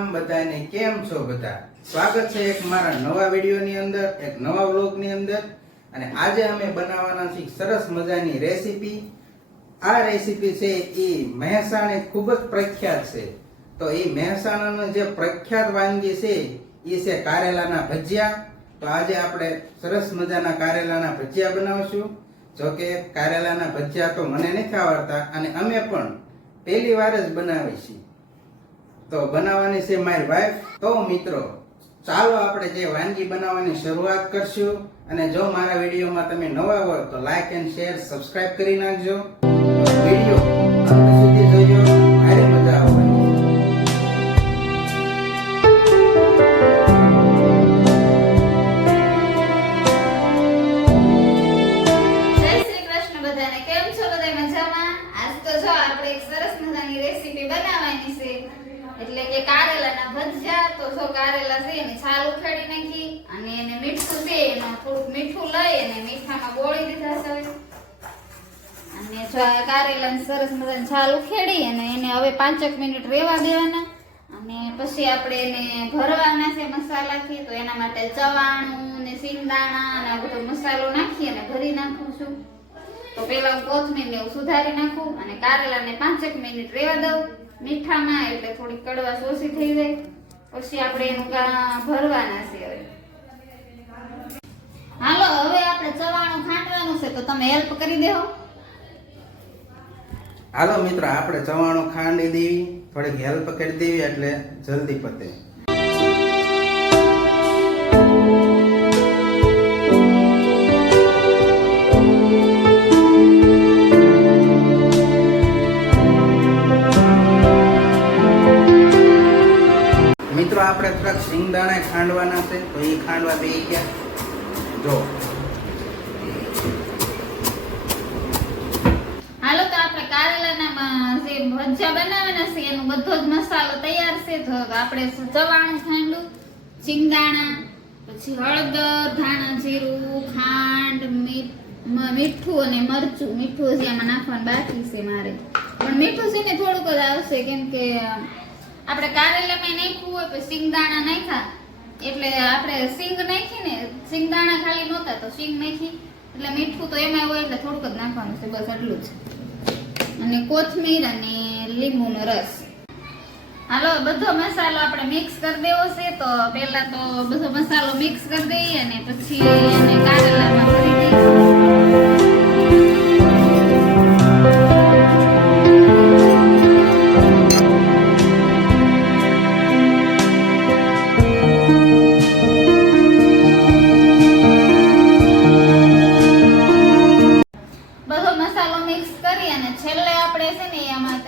રામ બધાને કેમ છો બધા? સ્વાગત છે એક મારા નવા વિડીયોની અંદર, એક નવા વ્લોગની અંદર. અને આજે અમે બનાવવાના છીએ સરસ મજાની રેસીપી. આ રેસીપી છે એ મહેસાણી ખૂબ જ પ્રખ્યાત છે. તો એ મહેસાણાનું જે પ્રખ્યાત વાનગી છે એ છે કારેલાના ભજીયા. તો આજે આપણે સરસ મજાના કારેલાના ભજીયા બનાવશું. જો કે કારેલાના ભજીયા તો મને નથી આવડતા અને અમે પણ પહેલી વાર જ બનાવી છીએ. તો બનાવવાની છે મારી વાઈફ. તો મિત્રો ચાલો આપણે જે વાનગી બનાવવાની શરૂઆત કરશું. અને જો મારા વિડીયોમાં તમે નવા હોય તો લાઈક એન્ડ શેર સબસ્ક્રાઇબ કરી નાખજો. વિડીયો અંત સુધી જોજો, ભારે મજા આવવાની. જય શ્રી કૃષ્ણ બધાને. કેમ છો બધા? મજામાં? આજ તો જો આપણે એક સરસ મજાની રેસીપી બનાવવાની છે, એટલે કે કારેલાના ભજીયા. તો જો કારેલા છે એને છાલ ઉખાડી નાખી અને એને મીઠું છે એમાં થોડુંક મીઠું લઈ અને મીઠામાં બોળી દીધા છે. અને જો આ કારેલાની સરસ મજાની છાલ ઉખેડી અને એને હવે 5 મિનિટ રહેવા દેવાના. અને પછી આપણે એને ભરવાના છે મસાલાથી. તો એના માટે ચવાણું ને સિંગદાણા અને આ બધો મસાલો નાખી અને ભરી નાખું છું. તો પહેલા હું કોથમીર ને એવું સુધારી નાખું અને કારેલાને 5 મિનિટ રહેવા દઉં મીઠામાં, એટલે થોડી કડવાશ ઓછી થઈ જાય. પછી આપણે એનું ભરવાના છે. હવે હાલો, હવે આપણે ચવાણું ખાંડવાનું છે, તો તમે હેલ્પ કરી દેહો. હાલો મિત્રો, આપણે ચવાણું ખાંડી દેવી, થોડીક હેલ્પ કરી દેવી એટલે જલ્દી પતે. મિત્રો આપણે થોડાક સિંગદાણા ખાંડવાના છે, તો એ ખાંડવા બેસી ગયા. જો હાલો, તો આપણે કારેલાના જે ભજીયા બનાવવાના છે એનો બધો જ મસાલો તૈયાર છે. તો આપણે ચવાણું ખાંડું, સિંગદાણા, પછી હળદર, ધાણા જીરું, ખાંડ, મીઠું અને મરચું. મીઠું હજી આમાં નાખવાનું બાકી છે મારે, પણ મીઠું છે ને થોડુંક જ આવશે, કેમ કે આપણે કારેલામાં નાખ્યું હોય પછી સિંગદાણા નાખ્યા એટલે આપણે સિંગ નાખી ને, સિંગદાણા ખાલી નહોતા તો સિંગ નાખી એટલે મીઠું તો એમાં હોય એટલે થોડુંક જ નાખવાનું છે, બસ એટલું જ. અને કોથમીર અને લીંબુનો રસ. હાલો, બધો મસાલો આપણે મિક્સ કરી દેવો છે. તો પહેલા તો બધો મસાલો મિક્સ કરી દઈએ અને પછી એને કારેલામાં ભરી દઈએ. છેલ્લે આપણે છે ને એમાં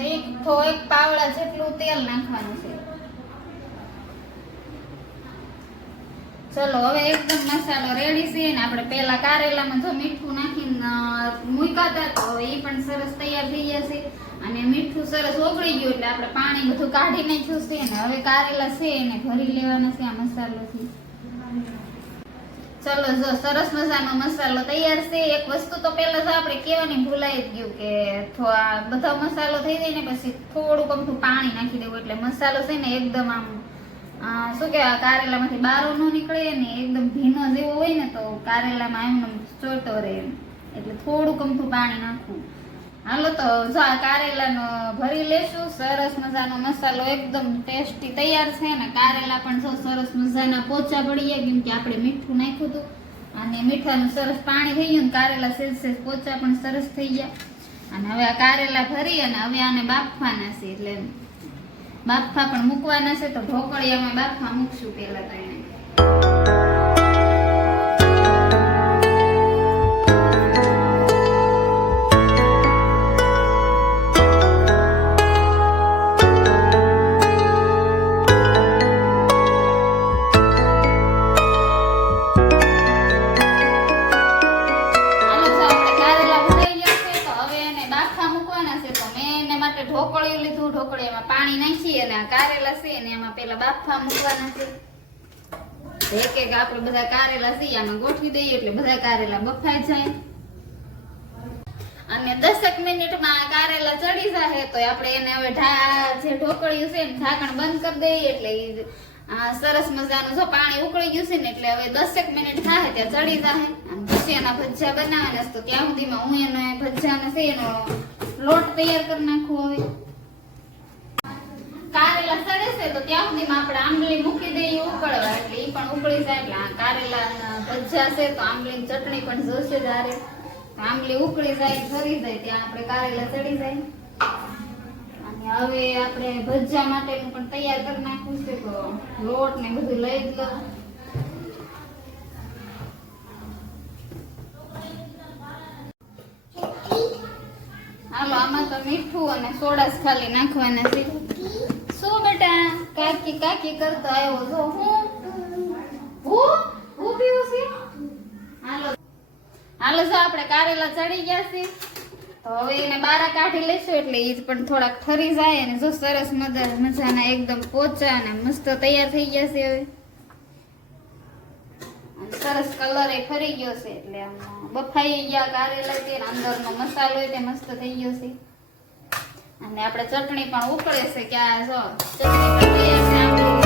એક પાવડા જેટલું તેલ નાખવાનું છે. ચલો, હવે એકદમ મસાલો રેડી છે ને આપણે પેલા કારેલામાં જો મીઠું નાખીને મૂક્યા હતા તો હવે એ પણ સરસ તૈયાર થઈ જશે. અને મીઠું સરસ ઓગળી ગયું એટલે આપણે પાણી બધું કાઢી નાખ્યું છે ને હવે કારેલા છે એને ભરી લેવાના છે આ મસાલોથી. ચલો, જો સરસ મજાનો મસાલો તૈયાર છે. એક વસ્તુ તો પહેલા તો આપણે કહેવાની ભૂલાઈ જ ગયું કે બધો મસાલો થઈ જાય ને પછી થોડુંક અમથું પાણી નાખી દેવું, એટલે મસાલો છે ને એકદમ આમ શું કહેવાય, કારેલામાંથી બારો ન નીકળે ને એકદમ ભીનો જેવો હોય ને તો કારેલામાં એમ ચોટો રહે, એટલે થોડુંક અમથું પાણી નાખવું. હાલો, તો જો આ કારેલાનો ભરી લેશું. સરસ મજાનો મસાલો એકદમ ટેસ્ટી તૈયાર છે ને કારેલા પણ જો સરસ મજાના પોચા પડી ગયા, કેમ કે આપણે મીઠું નાખ્યું હતું અને મીઠાનું સરસ પાણી થઈ ગયું ને કારેલા સેજ પોચા પણ સરસ થઈ ગયા. અને હવે આ કારેલા ભરી અને હવે આને બાફવાના છે, એટલે બાફવા પણ મૂકવાના છે. તો ઢોકળિયામાં બાફવા મૂકશું પહેલા તો એને. ઢોકળિયું લીધું, ઢોકળિયામાં પાણી નાખી અને આ કારેલા છે ને એમાં પેલા બાફવા મૂકવાના છે. એક એક આપણે બધા કારેલા છે આમાં ગોઠવી દઈએ એટલે બધા કારેલા બફાઈ જાય. અને 10 મિનિટમાં કારેલા ચડી જાય તો આપણે એને હવે જે ઢોકળિયું છે ને ઢાંકણ બંધ કરી દઈએ એટલે ઈ, સરસ મજાનું જો પાણી ઉકળી ગયું છે ને એટલે હવે 10 મિનિટ થાય ત્યાં ચડી જાય અને પછી એના ભજીયા બનાવવાના છે. તો ત્યાં સુધીમાં હું એને ભજીયાનો છે એનો લોટ તૈયાર કરી નાખું. હવે કારેલા સડે છે તો ત્યાં સુધીમાં આપણે આંબલી મૂકી દઈએ ઉકળવા એટલે ઈ પણ ઉકળી જાય એટલે આ કારેલા ભજીયા છે તો આંબલીની ચટણી પણ જોશે જ્યારે આંબલી ઉકળી જાય ફરી જાય ત્યાં આપણે કારેલા ચડી જાય. અને હવે આપણે ભજીયા માટેનું પણ તૈયાર કરી નાખવું છે તો લોટ ને બધું લઈ જ લઉં. હાલો આમાં તો મીઠું અને સોડા જ ખાલી નાખવાના છે. શું બેટા કાકી કાકી કરતો આવ્યો જો હું પીવું છે. હાલો જો આપણે કારેલા ચડી ગયા છે તો હવે એને બારા કાઢી લઈશું એટલે ઈ પણ થોડાક ઠરી જાય અને જો સરસ મજાના એકદમ પોચા અને મસ્ત તૈયાર થઈ ગયા છે. હવે અને સરસ કલર એ ફરી ગયો છે એટલે આમ બફાઈ ગયા કારેલા છે અંદરનો મસાલો તે મસ્ત થઈ ગયો છે. અને આપણે ચટણી પણ ઉકળે છે કે આ જો ચટણી પણ તૈયાર છે આપણી.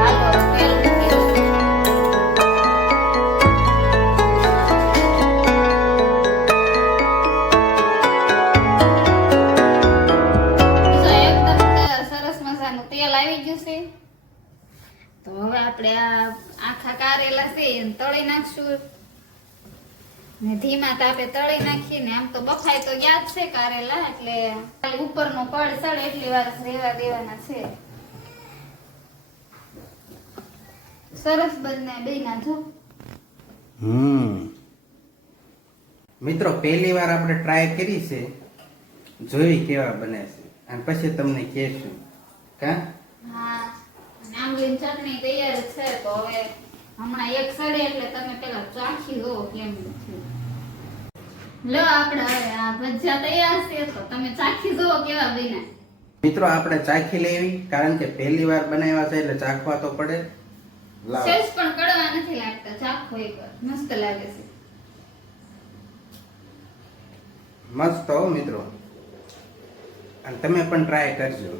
હાલો તેલ મૂકી દઉં. જો એકદમ સરસ મજાનું તેલ આવી ગયું છે તો હવે આપણે આ આખા કારેલા છે એને તળી નાખશું ને ધીમા તાપે તળી નાખીને આમ તો બફાઈ તો ગયા જ છે કારેલા એટલે ખાલી ઉપરનો પડ સડે એટલી વાર રેવા દેવાના છે. સરસ બને બેના જો. મિત્રો પહેલી વાર આપણે ટ્રાય કરી છે, જોઈ કેવા બને છે અને પછી તમને કહેશું. કા હા આંબલીની ચટણી તૈયાર જ છે તો હવે હમણાં એક સડે એટલે તમે પેલા ચાખી લો કેમ છે. લો આપણે હવે આ ભજીયા તૈયાર છે તો તમે ચાખી જુઓ કેવા બન્યા. મિત્રો આપણે ચાખી લેવી કારણ કે પહેલી વાર બનાવ્યા છે એટલે ચાખવા તો પડે. લાવો. સેજ પણ કડવા નથી લાગતા, ચાખો એકવાર મસ્ત લાગે છે. મસ્ત હો મિત્રો, અને તમે પણ ટ્રાય કરજો.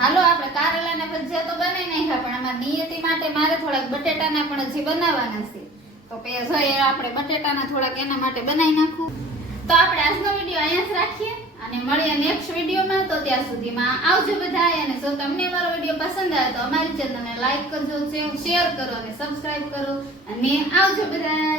હાલો આપણે કારેલાના ભજીયા તો બનાવી નાખ્યા પણ આમાં નિયતિ માટે મારે થોડાક બટેટાના પણ હજી બનાવવાના છે તો જોઈએ આપણે બટેટાના થોડાક એના માટે બનાવી નાખું. તો આપણે આજનો વિડીયો અહીંયા જ રાખીએ અને મળીએ નેક્સ્ટ વિડીયોમાં. તો ત્યાં સુધીમાં આવજો બધા. અને જો તમને અમારો વિડીયો પસંદ આવે તો અમારી ચેનલને લાઈક કરજો, શેર કરો અને સબસ્ક્રાઇબ કરો અને આવજો બધા.